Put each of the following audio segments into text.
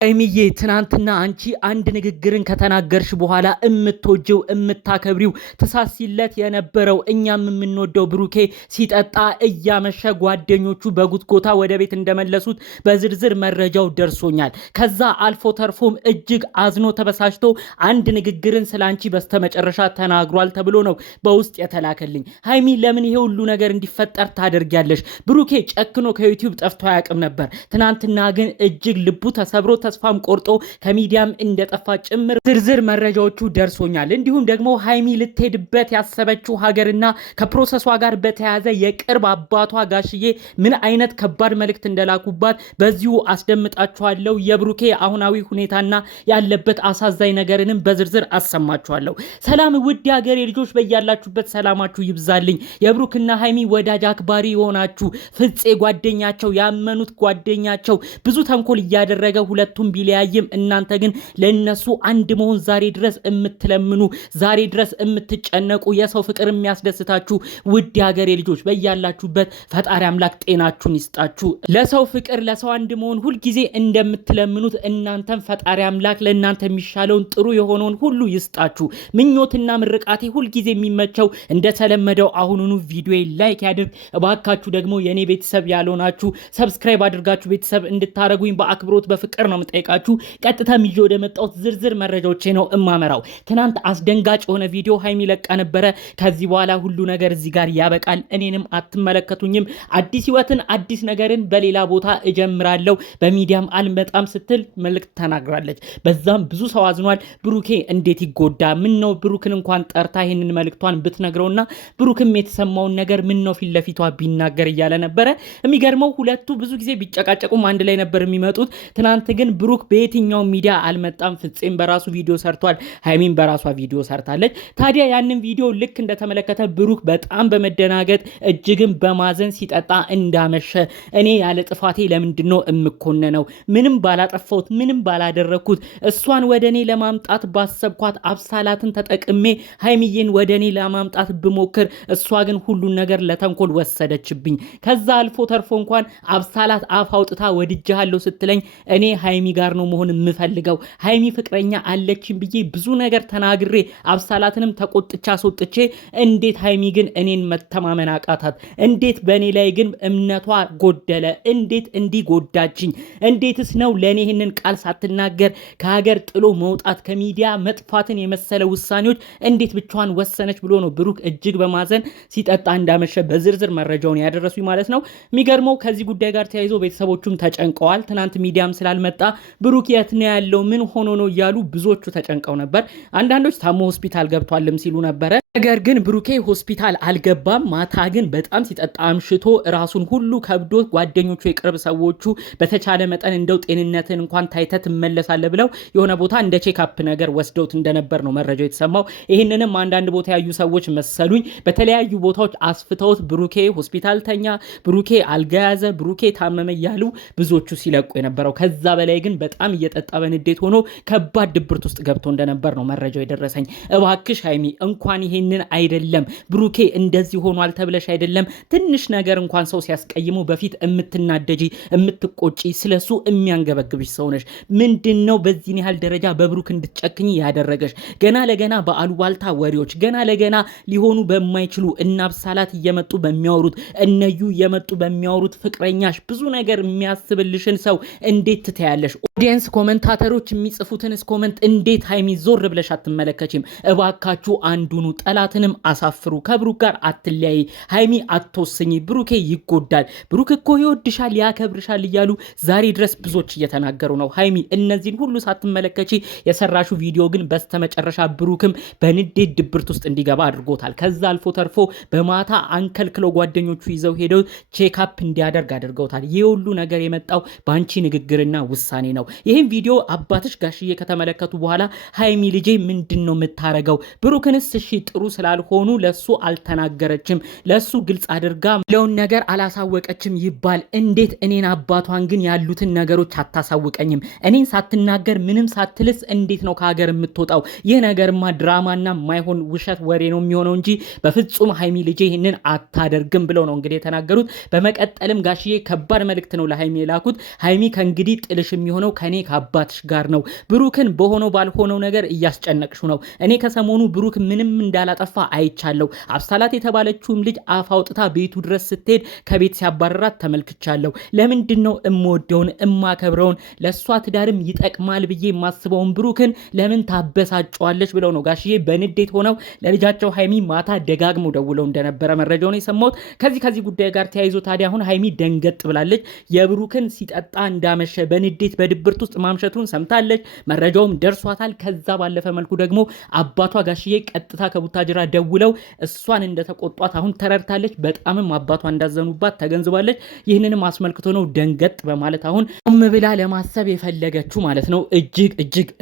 አይሚዬ ትናንትና አንቺ አንድ ንግግርን ከተናገርሽ በኋላ እምትወጀው እምታከብሪው ተሳሲለት የነበረው እኛም የምንወደው ብሩኬ ሲጠጣ እያመሸ ጓደኞቹ በጉትጎታ ወደ ቤት እንደመለሱት በዝርዝር መረጃው ደርሶኛል። ከዛ አልፎ ተርፎም እጅግ አዝኖ ተበሳጭቶ አንድ ንግግርን ስላንቺ በስተመጨረሻ ተናግሯል ተብሎ ነው በውስጥ የተላከልኝ። ሃይሚ ለምን ይሄ ሁሉ ነገር እንዲፈጠር ታደርጊያለሽ? ብሩኬ ጨክኖ ከዩቲዩብ ጠፍቶ አያውቅም ነበር። ትናንትና ግን እጅግ ልቡ ተሰብሮ ተስፋም ቆርጦ ከሚዲያም እንደጠፋ ጭምር ዝርዝር መረጃዎቹ ደርሶኛል። እንዲሁም ደግሞ ሃይሚ ልትሄድበት ያሰበችው ሀገርና ከፕሮሰሷ ጋር በተያያዘ የቅርብ አባቷ ጋሽዬ ምን አይነት ከባድ መልእክት እንደላኩባት በዚሁ አስደምጣችኋለሁ። የብሩኬ አሁናዊ ሁኔታና ያለበት አሳዛኝ ነገርንም በዝርዝር አሰማችኋለሁ። ሰላም ውድ ሀገሬ ልጆች፣ በያላችሁበት ሰላማችሁ ይብዛልኝ። የብሩክና ሃይሚ ወዳጅ አክባሪ የሆናችሁ ፍፄ ጓደኛቸው ያመኑት ጓደኛቸው ብዙ ተንኮል እያደረገ ሁለቱም ቢለያይም እናንተ ግን ለነሱ አንድ መሆን ዛሬ ድረስ የምትለምኑ ዛሬ ድረስ የምትጨነቁ የሰው ፍቅር የሚያስደስታችሁ ውድ ሀገሬ ልጆች በያላችሁበት ፈጣሪ አምላክ ጤናችሁን ይስጣችሁ። ለሰው ፍቅር ለሰው አንድ መሆን ሁልጊዜ እንደምትለምኑት እናንተም ፈጣሪ አምላክ ለእናንተ የሚሻለውን ጥሩ የሆነውን ሁሉ ይስጣችሁ። ምኞትና ምርቃቴ ሁልጊዜ የሚመቸው እንደተለመደው አሁኑኑ ቪዲዮ ላይክ ያድርግ። እባካችሁ ደግሞ የኔ ቤተሰብ ያልሆናችሁ ሰብስክራይብ አድርጋችሁ ቤተሰብ እንድታረጉኝ በአክብሮት በፍቅር ነው ጠይቃችሁ ቀጥታ ይዤ ወደ መጣሁት ዝርዝር መረጃዎቼ ነው እማመራው። ትናንት አስደንጋጭ የሆነ ቪዲዮ ሃይሚ ለቃ ነበረ። ከዚህ በኋላ ሁሉ ነገር እዚህ ጋር ያበቃል፣ እኔንም አትመለከቱኝም፣ አዲስ ህይወትን አዲስ ነገርን በሌላ ቦታ እጀምራለሁ፣ በሚዲያም አልመጣም ስትል መልእክት ተናግራለች። በዛም ብዙ ሰው አዝኗል። ብሩኬ እንዴት ይጎዳ? ምን ነው ብሩክን እንኳን ጠርታ ይሄንን መልእክቷን ብትነግረውና ብሩክም የተሰማውን ነገር ምን ነው ፊት ለፊቷ ቢናገር እያለ ነበረ። የሚገርመው ሁለቱ ብዙ ጊዜ ቢጨቃጨቁም አንድ ላይ ነበር የሚመጡት። ትናንት ግን ብሩክ በየትኛው ሚዲያ አልመጣም። ፍፄም በራሱ ቪዲዮ ሰርቷል፣ ሃይሚን በራሷ ቪዲዮ ሰርታለች። ታዲያ ያንን ቪዲዮ ልክ እንደተመለከተ ብሩክ በጣም በመደናገጥ እጅግም በማዘን ሲጠጣ እንዳመሸ እኔ ያለ ጥፋቴ ለምንድነው እምኮነነው? ምንም ባላጠፋሁት ምንም ባላደረኩት እሷን ወደኔ ለማምጣት ባሰብኳት አብሳላትን ተጠቅሜ ሃይሚዬን ወደኔ ለማምጣት ብሞክር እሷ ግን ሁሉን ነገር ለተንኮል ወሰደችብኝ። ከዛ አልፎ ተርፎ እንኳን አብሳላት አፍ አውጥታ ወድጄሃለሁ ስትለኝ እኔ ሃይሚ ጋር ነው መሆን የምፈልገው፣ ሃይሚ ፍቅረኛ አለችኝ ብዬ ብዙ ነገር ተናግሬ አብሳላትንም ተቆጥቻ አስወጥቼ እንዴት ሃይሚ ግን እኔን መተማመን አቃታት? እንዴት በእኔ ላይ ግን እምነቷ ጎደለ? እንዴት እንዲህ ጎዳችኝ? እንዴትስ ነው ለእኔ ይህንን ቃል ሳትናገር ከሀገር ጥሎ መውጣት ከሚዲያ መጥፋትን የመሰለ ውሳኔዎች እንዴት ብቻዋን ወሰነች ብሎ ነው ብሩክ እጅግ በማዘን ሲጠጣ እንዳመሸ በዝርዝር መረጃውን ያደረሱኝ ማለት ነው። የሚገርመው ከዚህ ጉዳይ ጋር ተያይዞ ቤተሰቦቹም ተጨንቀዋል። ትናንት ሚዲያም ስላልመጣ ብሩክ የት ነው ያለው? ምን ሆኖ ነው እያሉ ብዙዎቹ ተጨንቀው ነበር። አንዳንዶች ታሞ ሆስፒታል ገብቷልም ሲሉ ነበረ። ነገር ግን ብሩኬ ሆስፒታል አልገባም። ማታ ግን በጣም ሲጠጣ አምሽቶ ራሱን ሁሉ ከብዶ ጓደኞቹ የቅርብ ሰዎቹ በተቻለ መጠን እንደው ጤንነትን እንኳን ታይተህ ትመለሳለህ ብለው የሆነ ቦታ እንደ ቼክአፕ ነገር ወስደውት እንደነበር ነው መረጃው የተሰማው። ይህንንም አንዳንድ ቦታ ያዩ ሰዎች መሰሉኝ በተለያዩ ቦታዎች አስፍተውት ብሩኬ ሆስፒታል ተኛ፣ ብሩኬ አልጋ ያዘ፣ ብሩኬ ታመመ እያሉ ብዙዎቹ ሲለቁ የነበረው። ከዛ በላይ ግን በጣም እየጠጣ በንዴት ሆኖ ከባድ ድብርት ውስጥ ገብቶ እንደነበር ነው መረጃው የደረሰኝ። እባክሽ ሃይሚ እንኳን ይሄንን አይደለም ብሩኬ እንደዚህ ሆኗል ተብለሽ አይደለም ትንሽ ነገር እንኳን ሰው ሲያስቀይመው በፊት የምትናደጂ የምትቆጪ ስለሱ የሚያንገበግብሽ ሰው ነሽ። ምንድነው በዚህን ያህል ደረጃ በብሩክ እንድትጨክኝ ያደረገሽ? ገና ለገና በአሉባልታ ወሬዎች ገና ለገና ሊሆኑ በማይችሉ እናብሳላት እየመጡ በሚያወሩት እነዩ እየመጡ በሚያወሩት ፍቅረኛሽ ብዙ ነገር የሚያስብልሽን ሰው እንዴት ትተያለሽ? ኦዲየንስ ኮመንታተሮች የሚጽፉትንስ ኮመንት እንዴት ሃይሚ ዞር ብለሽ አትመለከችም? እባካችሁ አንዱኑ ጠላትንም አሳፍሩ። ከብሩክ ጋር አትለያይ። ሃይሚ አትወስኝ። ብሩኬ ይጎዳል። ብሩክ እኮ ይወድሻል ያከብርሻል እያሉ ዛሬ ድረስ ብዙዎች እየተናገሩ ነው። ሃይሚ እነዚህን ሁሉ ሳትመለከቺ የሰራሹ ቪዲዮ ግን በስተመጨረሻ ብሩክም በንዴት ድብርት ውስጥ እንዲገባ አድርጎታል። ከዛ አልፎ ተርፎ በማታ አንከልክለው ጓደኞቹ ይዘው ሄደው ቼክአፕ እንዲያደርግ አድርገውታል። ይህ ሁሉ ነገር የመጣው በአንቺ ንግግርና ውሳኔ ነው። ይህም ቪዲዮ አባትሽ ጋሽዬ ከተመለከቱ በኋላ ሃይሚ ልጄ ምንድን ነው የምታረገው? ብሩክንስ እሺ ጥሩ ጥሩ ስላልሆኑ ለሱ አልተናገረችም፣ ለሱ ግልጽ አድርጋ ለውን ነገር አላሳወቀችም ይባል እንዴት እኔን አባቷን ግን ያሉትን ነገሮች አታሳውቀኝም? እኔን ሳትናገር ምንም ሳትልስ እንዴት ነው ከሀገር የምትወጣው? ይህ ነገርማ ድራማና ማይሆን ውሸት ወሬ ነው የሚሆነው እንጂ በፍጹም ሃይሚ ልጄ ይህንን አታደርግም ብለው ነው እንግዲህ የተናገሩት። በመቀጠልም ጋሽዬ ከባድ መልእክት ነው ለሃይሚ የላኩት። ሃይሚ ከእንግዲህ ጥልሽ የሚሆነው ከኔ ከአባትሽ ጋር ነው። ብሩክን በሆነው ባልሆነው ነገር እያስጨነቅሹ ነው። እኔ ከሰሞኑ ብሩክ ምንም እንዳላጠፋ አይቻለሁ። አብሳላት የተባለችውም ልጅ አፍ አውጥታ ቤቱ ድረስ ስትሄድ ከቤት ሲያባረራት ተመልክቻለሁ። ለምንድን ነው እምወደውን እማከብረውን ለሷ ትዳርም ይጠቅማል ብዬ የማስበውን ብሩክን ለምን ታበሳጨዋለች ብለው ነው ጋሽዬ በንዴት ሆነው ለልጃቸው ሃይሚ ማታ ደጋግመው ደውለው እንደነበረ መረጃውን የሰማሁት። ከዚህ ጉዳይ ጋር ተያይዞ ታዲያ አሁን ሃይሚ ደንገጥ ብላለች። የብሩክን ሲጠጣ እንዳመሸ በንዴት በድብርት ውስጥ ማምሸቱን ሰምታለች። መረጃውም ደርሷታል። ከዛ ባለፈ መልኩ ደግሞ አባቷ ጋሽዬ ቀጥታ ከቡታጅራ ደውለው እሷን እንደተቆጧት አሁን ተረድታለች። በጣምም አባቷ እንዳዘኑባት ተገንዝባለች። ይህንንም አስመልክቶ ነው ደንገጥ በማለት አሁን ብላ ለማሰብ የፈለገችው ማለት ነው። እጅግ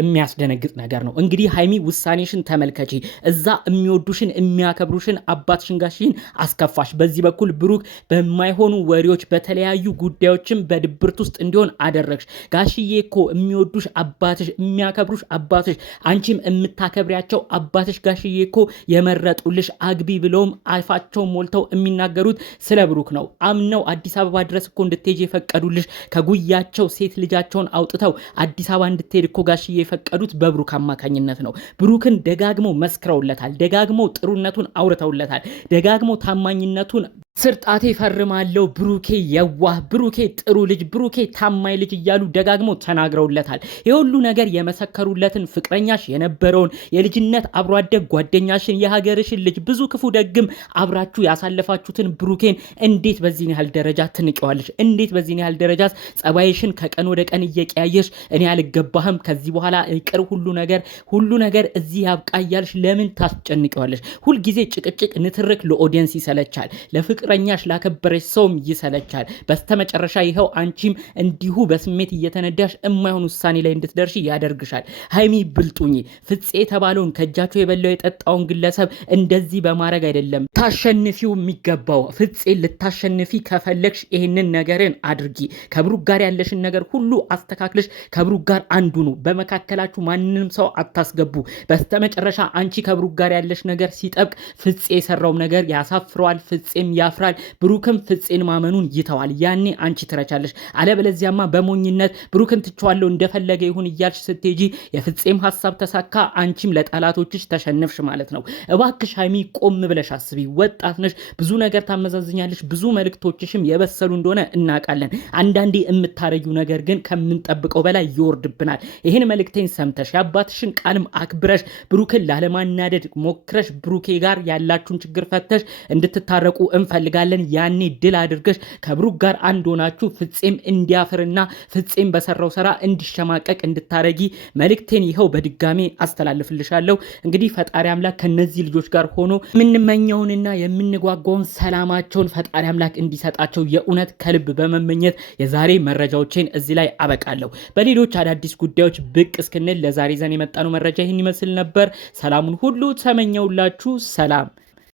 የሚያስደነግጥ ነገር ነው። እንግዲህ ሃይሚ ውሳኔሽን ተመልከቺ። እዛ የሚወዱሽን የሚያከብሩሽን አባትሽን ጋሽዬን አስከፋሽ። በዚህ በኩል ብሩክ በማይሆኑ ወሬዎች በተለያዩ ጉዳዮችም በድብርት ውስጥ እንዲሆን አደረግሽ። ጋሽዬ እኮ የሚወዱሽ አባትሽ የሚያከብሩሽ አባትሽ አንቺም የምታከብሪያቸው አባትሽ ጋሽዬ እኮ የመረጡልሽ አግቢ ብለውም አፋቸውን ሞልተው የሚናገሩት ስለ ብሩክ ነው። አምነው አዲስ አበባ ድረስ እኮ እንድትሄጂ የፈቀዱልሽ ከጉያቸው ሴት ልጃቸውን አውጥተው አዲስ አበባ እንድትሄድ እኮ ጋሽዬ የፈቀዱት በብሩክ አማካኝነት ነው። ብሩክን ደጋግመው መስክረውለታል። ደጋግመው ጥሩነቱን አውርተውለታል። ደጋግመው ታማኝነቱን ስርጣቴ ፈርማለው ብሩኬ የዋህ ብሩኬ ጥሩ ልጅ ብሩኬ ታማኝ ልጅ እያሉ ደጋግመው ተናግረውለታል። የሁሉ ነገር የመሰከሩለትን ፍቅረኛሽ የነበረውን የልጅነት አብሮ አደግ ጓደኛሽን የሀገርሽን ልጅ ብዙ ክፉ ደግም አብራችሁ ያሳለፋችሁትን ብሩኬን እንዴት በዚህ ያህል ደረጃ ትንቀዋለሽ? እንዴት በዚህ ያህል ደረጃ ጸባይሽን ከቀን ወደ ቀን እየቀያየሽ እኔ አልገባህም ከዚህ በኋላ ይቅር ሁሉ ነገር እዚህ ያብቃ እያልሽ ለምን ታስጨንቀዋለሽ? ሁልጊዜ ጭቅጭቅ ንትርክ ለኦዲየንስ ይሰለቻል። ለፍቅረኛሽ ላከበረሽ ሰውም ይሰለቻል። በስተመጨረሻ ይኸው አንቺም እንዲሁ በስሜት እየተነዳሽ የማይሆን ውሳኔ ላይ እንድትደርሺ ያደርግሻል። ሃይሚ ብልጡኝ ፍፄ የተባለውን ከእጃቸው የበላው የጠጣውን ግለሰብ እንደዚህ በማድረግ አይደለም ታሸንፊው የሚገባው። ፍፄ ልታሸንፊ ከፈለግሽ ይህንን ነገርን አድርጊ። ከብሩክ ጋር ያለሽን ነገር ሁሉ አስተካክለሽ ከብሩክ ጋር አንዱ ነው። በመካከላችሁ ማንንም ሰው አታስገቡ። በስተመጨረሻ አንቺ ከብሩክ ጋር ያለሽ ነገር ሲጠብቅ ፍፄ የሰራው ነገር ያሳፍረዋል። ፍፄም ያፍራል። ብሩክም ፍፄን ማመኑን ይተዋል። ያኔ አንቺ ትረቻለሽ። አለበለዚያማ በሞኝነት ብሩክን ትቸዋለሁ እንደፈለገ ይሁን እያልሽ ስትሄጂ የፍፄም ሐሳብ ተሳካ፣ አንቺም ለጠላቶችሽ ተሸነፍሽ ማለት ነው። እባክሽ ሃይሚ ቆም ብለሽ አስቢ። ወጣት ነሽ፣ ብዙ ነገር ታመዛዝኛለሽ። ብዙ መልእክቶችሽም የበሰሉ እንደሆነ እናውቃለን። አንዳንዴ የምታረጊው ነገር ግን ከምንጠብቀው በላይ ይወርድብናል። ይህን መልእክቴን ሰምተሽ የአባትሽን ቃልም አክብረሽ ብሩክን ላለማናደድ ሞክረሽ ብሩኬ ጋር ያላችሁን ችግር ፈተሽ እንድትታረቁ እንፈልጋለን። ያኔ ድል አድርገሽ ከብሩክ ጋር አንድ ሆናችሁ ፍፄም እንዲያፍርና ፍፄም በሰራው ስራ እንዲሸማቀቅ እንድታረጊ መልእክቴን ይኸው በድጋሜ አስተላልፍልሻለሁ። እንግዲህ ፈጣሪ አምላክ ከነዚህ ልጆች ጋር ሆኖ የምንመኘውንና የምንጓጓውን ሰላማቸውን ፈጣሪ አምላክ እንዲሰጣቸው የእውነት ከልብ በመመኘት የዛሬ መረጃዎችን እዚህ ላይ አበቃለሁ። በሌሎች አዳዲስ ጉዳዮች ብቅ እስክንል ለዛሬ ዘን የመጣነው መረጃ ይህን ይመስል ነበር። ሰላሙን ሁሉ ተመኘውላችሁ። ሰላም